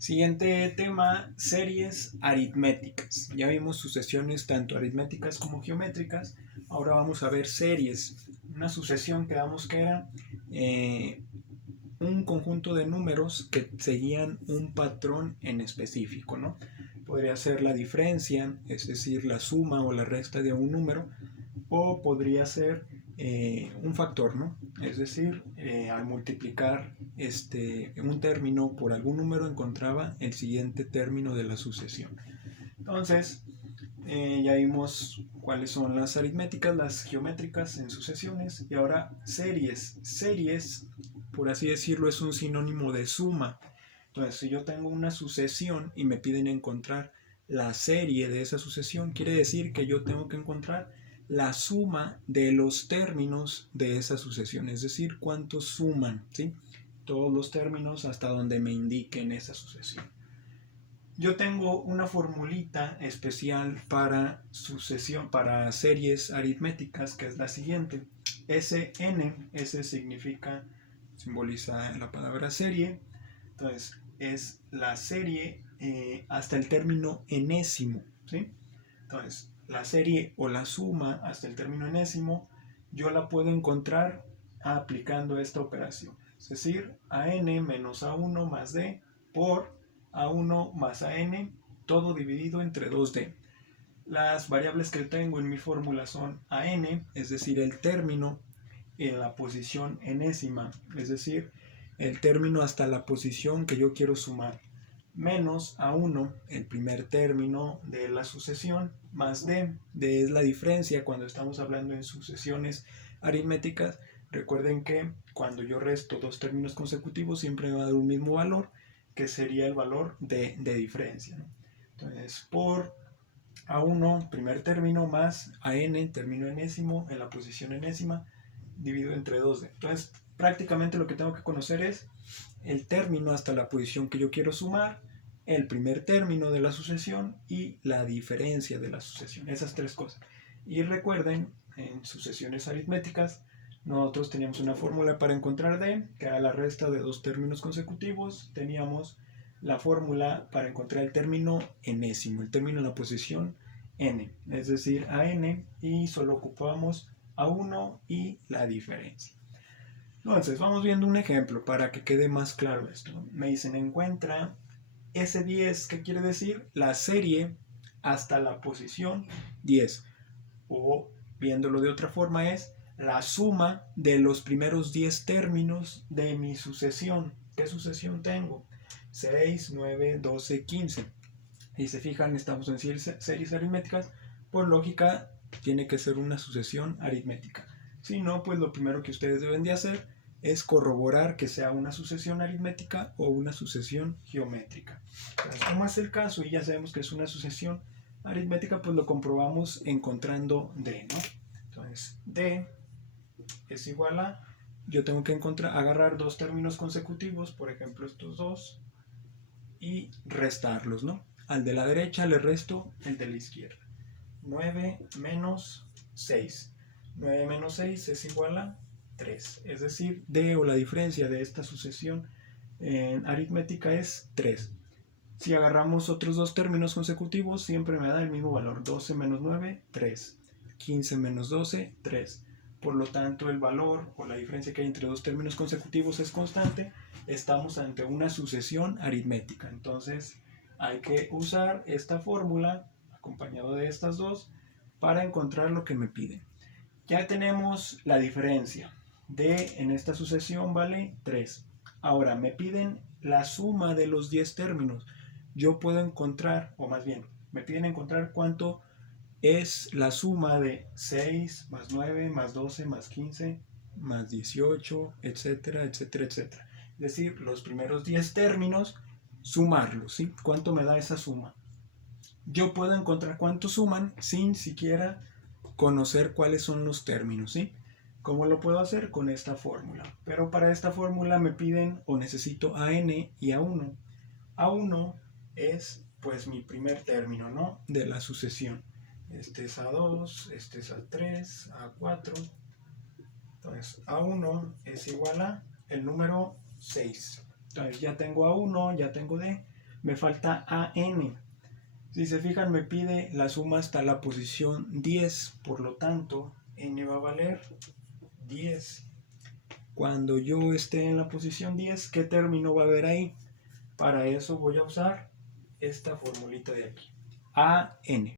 Siguiente tema, series aritméticas. Ya vimos sucesiones tanto aritméticas como geométricas. Ahora vamos a ver series. Una sucesión quedamos que era un conjunto de números que seguían un patrón en específico, ¿no? Podría ser la diferencia, es decir, la suma o la resta de un número, o podría ser un factor, ¿no? Es decir, al multiplicar un término por algún número encontraba el siguiente término de la sucesión. Entonces, ya vimos cuáles son las aritméticas, las geométricas en sucesiones, y ahora series. Series, por así decirlo, es un sinónimo de suma. Entonces, si yo tengo una sucesión y me piden encontrar la serie de esa sucesión, quiere decir que yo tengo que encontrar la suma de los términos de esa sucesión, es decir, cuántos suman, ¿sí? Todos los términos hasta donde me indiquen esa sucesión. Yo tengo una formulita especial para sucesión, para series aritméticas, que es la siguiente. Sn, S significa, simboliza la palabra serie. Entonces, es la serie hasta el término enésimo, ¿sí? Entonces, la serie o la suma hasta el término enésimo, yo la puedo encontrar aplicando esta operación. Es decir, an menos a1 más d por a1 más an, todo dividido entre 2d. Las variables que tengo en mi fórmula son an, es decir, el término en la posición enésima, es decir, el término hasta la posición que yo quiero sumar, menos a1, el primer término de la sucesión, más d. D es la diferencia cuando estamos hablando en sucesiones aritméticas. Recuerden que cuando yo resto dos términos consecutivos siempre me va a dar un mismo valor, que sería el valor de diferencia, ¿no? Entonces, por a1, primer término, más an, término enésimo, en la posición enésima, dividido entre 2d. Entonces, prácticamente lo que tengo que conocer es el término hasta la posición que yo quiero sumar, el primer término de la sucesión y la diferencia de la sucesión. Esas tres cosas. Y recuerden, en sucesiones aritméticas, nosotros teníamos una fórmula para encontrar d, que era la resta de dos términos consecutivos. Teníamos la fórmula para encontrar el término enésimo, el término en la posición n, es decir, an, y solo ocupamos a1 y la diferencia. Entonces, vamos viendo un ejemplo para que quede más claro esto. Me dicen, encuentra S10, ¿qué quiere decir? La serie hasta la posición 10. O, viéndolo de otra forma, es la suma de los primeros 10 términos de mi sucesión. ¿Qué sucesión tengo? 6, 9, 12, 15. Y se fijan, estamos en series aritméticas. Por lógica, tiene que ser una sucesión aritmética. Si no, pues lo primero que ustedes deben de hacer es corroborar que sea una sucesión aritmética o una sucesión geométrica. Entonces, como es el caso y ya sabemos que es una sucesión aritmética, pues lo comprobamos encontrando d, ¿no? Entonces, d es igual a, yo tengo que agarrar dos términos consecutivos, por ejemplo estos dos, y restarlos, ¿no? Al de la derecha le resto el de la izquierda. 9 menos 6. 9 menos 6 es igual a 3. Es decir, d o la diferencia de esta sucesión aritmética es 3. Si agarramos otros dos términos consecutivos, siempre me da el mismo valor. 12 menos 9, 3. 15 menos 12, 3. Por lo tanto, el valor o la diferencia que hay entre dos términos consecutivos es constante. Estamos ante una sucesión aritmética. Entonces, hay que usar esta fórmula acompañado de estas dos para encontrar lo que me piden. Ya tenemos la diferencia. D en esta sucesión vale 3. Ahora, me piden la suma de los 10 términos. Yo puedo encontrar, o más bien, me piden encontrar cuánto es la suma de 6 más 9 más 12 más 15 más 18, etcétera, etcétera, etcétera. Es decir, los primeros 10 términos, sumarlos, ¿sí? ¿Cuánto me da esa suma? Yo puedo encontrar cuánto suman sin siquiera conocer cuáles son los términos, ¿sí? ¿Cómo lo puedo hacer? Con esta fórmula. Pero para esta fórmula me piden o necesito AN y A1. A1 es pues mi primer término, ¿no? De la sucesión. Este es A2, este es A3, A4. Entonces A1 es igual a el número 6. Entonces ya tengo A1, ya tengo D. me falta AN. Si se fijan, me pide la suma hasta la posición 10, por lo tanto, N va a valer 10. Cuando yo esté en la posición 10, ¿qué término va a haber ahí? Para eso voy a usar esta formulita de aquí, AN.